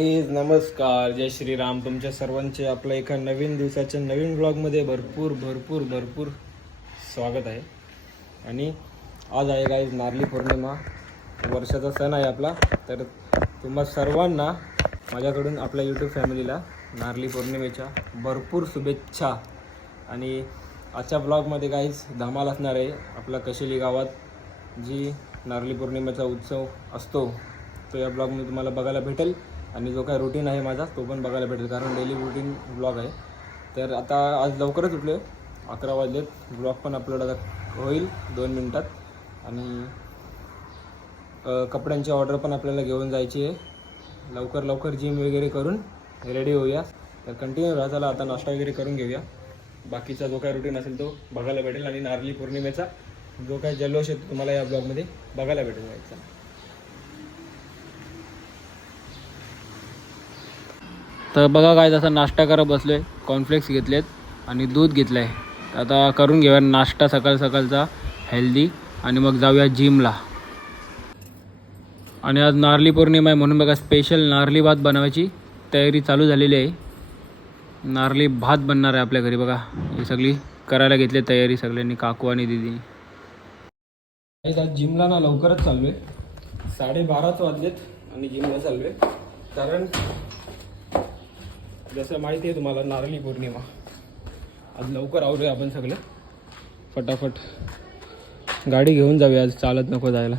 नमस्कार, जय श्रीराम. तुमच्या सर्वांचे आपल्या एका नवीन दिवसाच्या नवीन ब्लॉगमध्ये भरपूर भरपूर भरपूर स्वागत आहे. आणि आज आहे गाईज नारळी पौर्णिमा, वर्षाचा सण आहे आपला. तर तुम्हा सर्वांना माझ्याकडून आपल्या यूट्यूब फॅमिलीला नारळी पौर्णिमेच्या भरपूर शुभेच्छा. आणि आजच्या ब्लॉगमध्ये गाईज धमाल असणार आहे. आपल्या कशेली गावात जी नारळी पौर्णिमेचा उत्सव असतो तो या ब्लॉगमध्ये तुम्हाला बघायला भेटेल. आणि जो काय रुटीन आहे माझा तो पण बघायला भेटेल, कारण डेली रुटीन ब्लॉग आहे. तर आता आज लवकरच उठलो, 11 वाजलेत. ब्लॉग पण अपलोड आता होईल 2 मिनटात. आणि कपड्यांची ऑर्डर पण आपल्याला घेऊन जायची आहे. लवकर जिम वगैरे करून रेडी होऊया. तर कंटिन्यू राहा. चला आता नाश्ता वगैरे करून घेऊया. बाकीचा जो काय रुटीन असेल तो बघायला भेटेल. आणि नारळी पौर्णिमेचा जो काय जल्लोष आहे तुम्हाला या ब्लॉगमध्ये बघायला भेटेल. जायचा तर बघा काय, जसा नाश्ता करत बसलो आहे. कॉर्नफ्लेक्स घेतलेत आणि दूध घेतलं आहे. आता करून घेऊया नाश्ता सकाळचा हेल्दी, आणि मग जाऊया जिमला. आणि आज नारळी पौर्णिमा आहे म्हणून बघा स्पेशल नारळी भात बनवायची तयारी चालू झालेली आहे. नारळी भात बनणार आहे आपल्या घरी. बघा ही सगळी करायला घेतली तयारी सगळ्यांनी, काकू आणि दीदीने. आज जिमला ना लवकरच चाललो आहे. 12:30 वाजलेत आणि जिमला चाललो आहे. कारण जसं माहिती आहे तुम्हाला नारळी पौर्णिमा, आज लवकर आवरूया आपण सगळे फटाफट. गाडी घेऊन जाऊया आज, चालत नको जायला.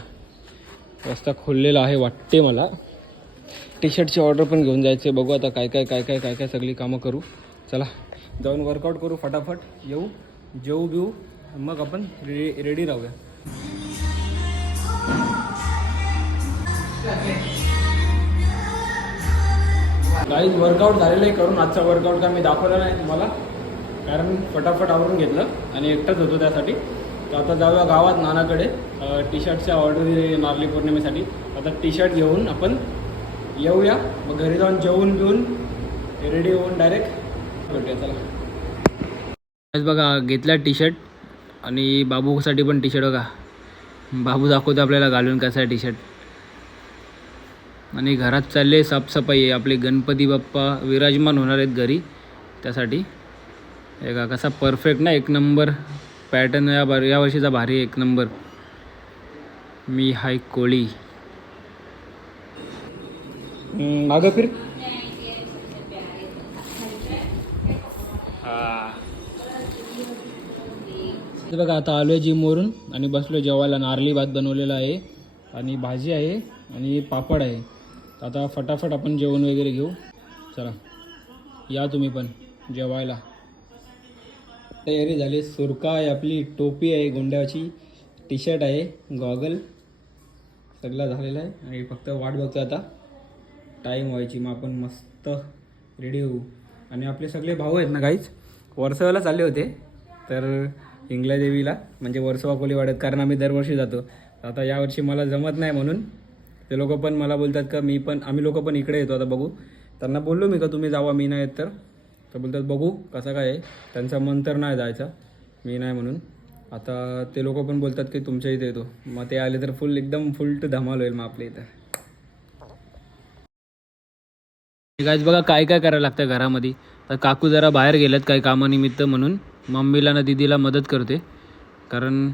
रस्ता खोललेला आहे वाटते मला. टी शर्टची ऑर्डर पण घेऊन जायचे. बघू आता काय सगळी कामं करू. चला जाऊन वर्कआउट करू फटाफट. येऊ जेऊ बिऊ मग आपण रेडी राहूया. काहीच वर्कआउट झालेलं आहे करून. आजचा वर्कआउट काय मी दाखवला नाही तुम्हाला, कारण फटाफट आवरून घेतलं आणि एकटाच होतो त्यासाठी. तर आता जाऊया गावात नानाकडे. टी शर्टच्या ऑर्डर दिली नारळी पौर्णिमेसाठी. आता टी शर्ट घेऊन आपण येऊया. मग घरी जाऊन जेवून घेऊन रेडी होऊन डायरेक्ट भेटूया. चला बघा घेतला टी शर्ट. आणि बाबूसाठी पण टी शर्ट. बघा बाबू दाखवतो आपल्याला घालून कसा आहे टी शर्ट. आणि घरात चालले साफसफाई आहे. आपले गणपती बाप्पा विराजमान होणार आहेत घरी, त्यासाठी. हे का कसा परफेक्ट ना, एक नंबर पॅटर्न या वर्षीचा भारी, एक नंबर. मी हाय कोळी. मागं फिर. बघा आता आलो आहे जिमवरून आणि बसलो जेवायला. नारळी भात बनवलेला आहे आणि भाजी आहे आणि पापड आहे. तर आता फटाफट आपण जेवण वगैरे घेऊ. चला या तुम्ही पण जेवायला. तयारी झाली. सुरका आहे आपली, टोपी आहे गोंड्याची, टी शर्ट आहे, गॉगल सगळं झालेलं आहे. आणि फक्त वाट बघतो आता टाईम व्हायची, मग आपण मस्त रेडी होऊ. आणि आपले सगळे भाऊ आहेत ना गाईच, वर्सोवाला चालले होते. तर हिंगलादेवीला म्हणजे वर्सोवा कोलीवाड्यात, कारण आम्ही दरवर्षी जातो. आता यावर्षी मला जमत नाही म्हणून ते लोक पण मला बोलतात का आम्ही लोक पण इकडे येतो. आता बघू. त्यांना बोललो मी का तुम्ही जावा, मी नाही येत. तर बोलतात बघू कसं काय आहे. त्यांचं मन तर नाही जायचं, मी नाही म्हणून. आता ते लोक पण बोलतात की तुमच्या इथे येतो. मग ते आले तर एकदम फुल टू धमाल होईल मग आपल्या इथं. गाईज बघा काय करायला लागतं घरामध्ये. तर काकू जरा बाहेर गेल्यात काही कामानिमित्त, म्हणून मम्मीला ना दीदीला मदत करते. कारण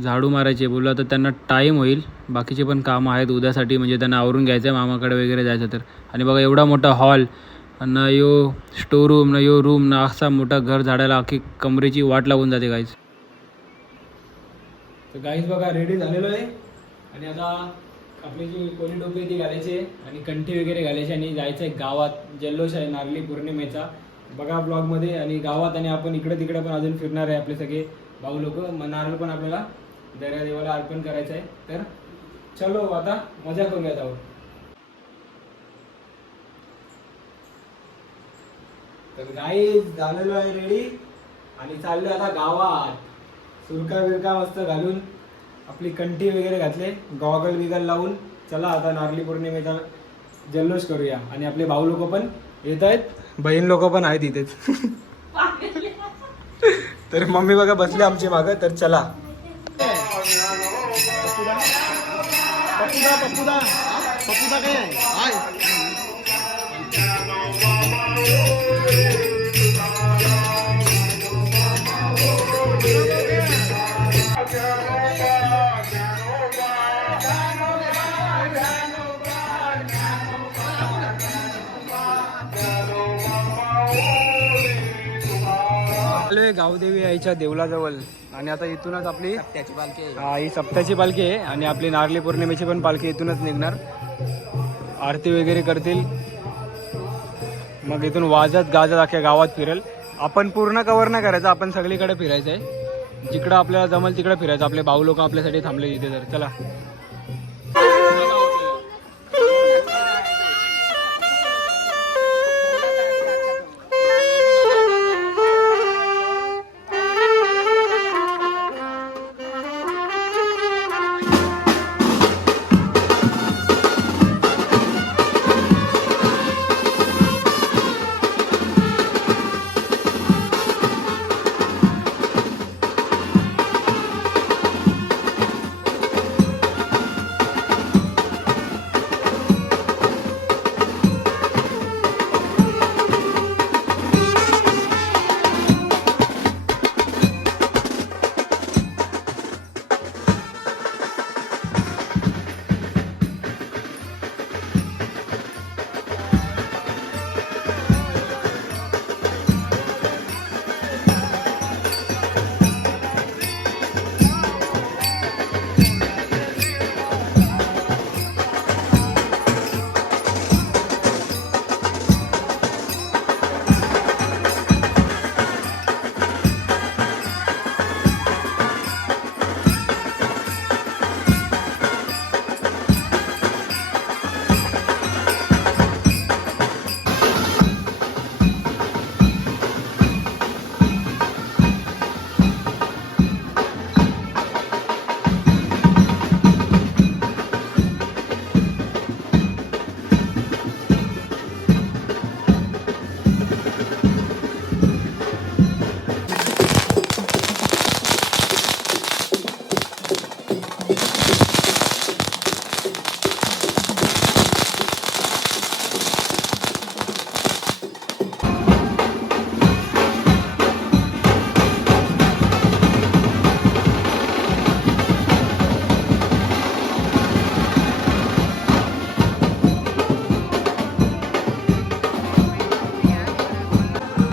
झाडू मारायचे बोललं तर त्यांना टाईम होईल. बाकीचे पण कामं आहेत उद्यासाठी, म्हणजे त्यांना आवरून घ्यायचं आहे मामाकडे वगैरे जायचं तर. आणि बघा एवढा मोठा हॉल ना, यो स्टोरूम ना, यो रूम ना, असा मोठा घर झाडायला अख्खी कमरेची वाट लागून जाते गाईज. तर गाईज बघा रेडी झालेलो आहे. आणि आता आपली जी कोली टोपी ती घालायची आहे आणि कंठी वगैरे घालायची आणि जायचं आहे गावात. जल्लोष आहे नारळी पौर्णिमेचा, बघा ब्लॉगमध्ये. आणि गावात आणि आपण इकडे तिकडे पण अजून फिरणार आहे आपले सगळे भाऊ लोक. नारळ पण आपल्याला दर्या देवाला अर्पण करायचं आहे. तर चलो आता मजा करूया जाऊन. तर गाईज झालेलो आहे रेडी आणि चाललो आता गावात. सुरका बिरका मस्त घालून, आपली कंठी वगैरे घातले, गॉगल बिगल लावून. चला आता नारळी पौर्णिमेचा जल्लोष करूया. आणि आपले भाऊ लोक पण येत आहेत, बहीण लोक पण आहेत इथेच. तर मम्मी बघा बसले आमची मागं. तर चला पप्पूदा काय आलोय गावदेवी आईच्या देवलाजवळ आणि आता इथूनच आपली त्याची पालखी हा ही सप्त्याची पालखी आहे आणि आपली नारळी पौर्णिमेची पण पालखी इथूनच निघणार. आरती वगैरे करतील मग इथून वाजत गाजत अख्ख्या गावात फिरेल. आपण पूर्ण कव्हर नाही करायचं, आपण सगळीकडे फिरायचं आहे. जिकडं आपल्याला जमल तिकडे फिरायचं. आपले भाऊ लोक आपल्यासाठी थांबले इथे. तर चला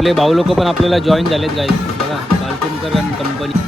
आपले भाऊ लोक पण आपल्याला जॉईन झालेत गाईस. बघा बालकुंकर आणि कंपनी.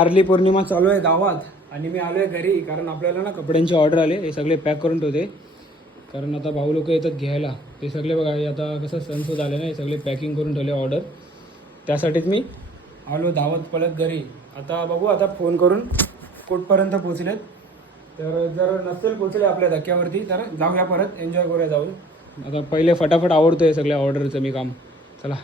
नारळी पौर्णिमा चालू आहे गावात आणि मी आलो आहे घरी, कारण आपल्याला ना कपड्यांचे ऑर्डर आले, हे सगळे पॅक करून ठेवते, कारण आता भाऊ लोक येतात घ्यायला. ते सगळे बघा आता कसं सणसूद आले ना, हे सगळे पॅकिंग करून ठेवले ऑर्डर, त्यासाठीच मी आलो धावत पळत घरी. आता बघू आता फोन करून कुठपर्यंत पोचलेत, तर जर नसेल पोचले आपल्या धक्क्यावरती तर जाऊया परत, एन्जॉय करूया जाऊन. आता पहिले फटाफट आवडतो आहे सगळ्या ऑर्डरचं मी काम. चला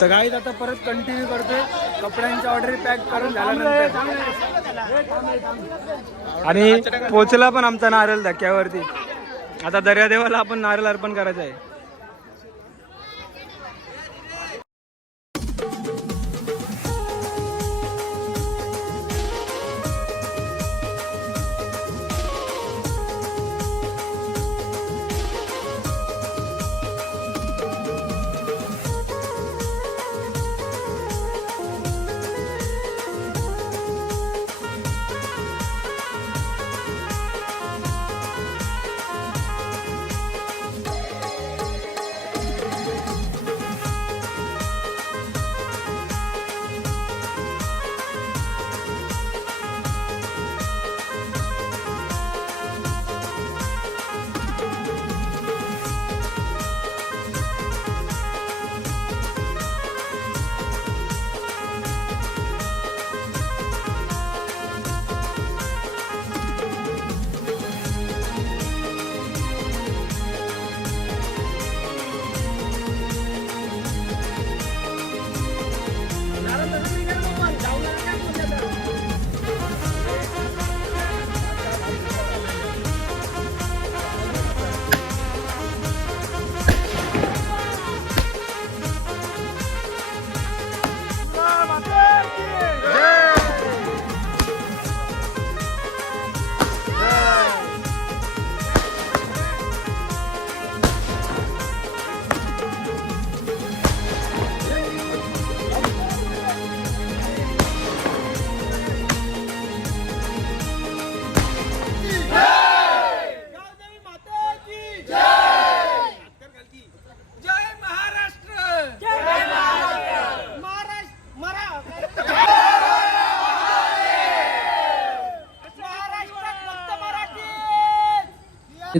तर गाईज आता परत कंटिन्यू करतोय कपड्यांची ऑर्डर पॅक करून झाल्यानंतर. आणि पोचला पण आमचा नारळ धक्क्यावरती. आता दर्यादेवाला आपण नारळ अर्पण करायचं आहे.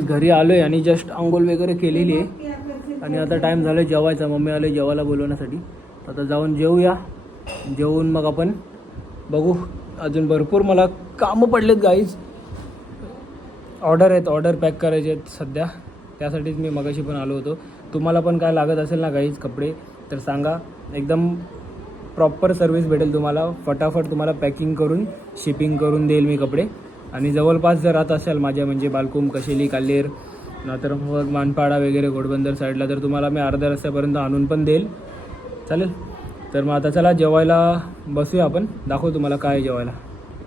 घरी आलोय आणि जस्ट आंघोळ वगैरे केलेली आहे आणि आता टाइम झाला जेवायचा. मम्मी आले जेवायला बोलवण्यासाठी. आता जाऊन जेवूया. जेवून मग आपण बघू. अजून भरपूर मला कामं पडलेत गाईज. ऑर्डर आहेत, ऑर्डर पॅक करायचे आहेत सध्या, त्यासाठीच मी मगाशी पण आलो होतो. तुम्हाला पण काय लागत असेल ना गाईज कपडे तर सांगा, एकदम प्रॉपर सर्विस भेटेल तुम्हाला. फटाफट तुम्हाला पॅकिंग करून शिपिंग करून देईल मी कपडे. आणि जवळपास जर राहत असाल माझ्या म्हणजे बालकुम, कशेली, काल्हेर, नंतर मग मानपाडा वगैरे घोडबंदर साईडला, तर तुम्हाला मी अर्ध्या रस्त्यापर्यंत आणून पण देईल. चालेल. तर मग आता चला जेवायला बसूया आपण. दाखवू तुम्हाला काय जेवायला.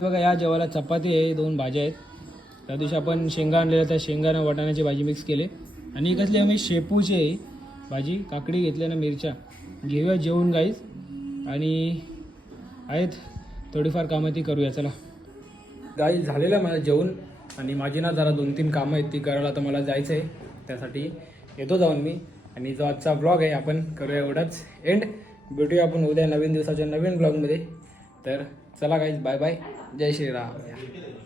बघा या जेवायला चपाती आहे, 2 भाज्या आहेत. त्या दिवशी आपण शेंगा आणलेल्या, त्या शेंगानं वाटाण्याची भाजी मिक्स केली. आणि कसली आम्ही शेपूची आहे भाजी, काकडी घेतल्या ना, मिरच्या. घेऊया जेवून गाईज. आणि आहेत थोडीफार कामं ती करूया. चला गाईज झालेलं आहे माझं जेवण. आणि माझी ना जरा 2-3 कामं आहेत ती करायला आता मला जायचं आहे. त्यासाठी येतो जाऊन मी. आणि जो आजचा ब्लॉग आहे आपण करूया एवढाच एंड. भेटूया आपण उद्या नवीन दिवसाच्या नवीन ब्लॉगमध्ये. तर चला गाईज, बाय बाय, जय श्रीराम.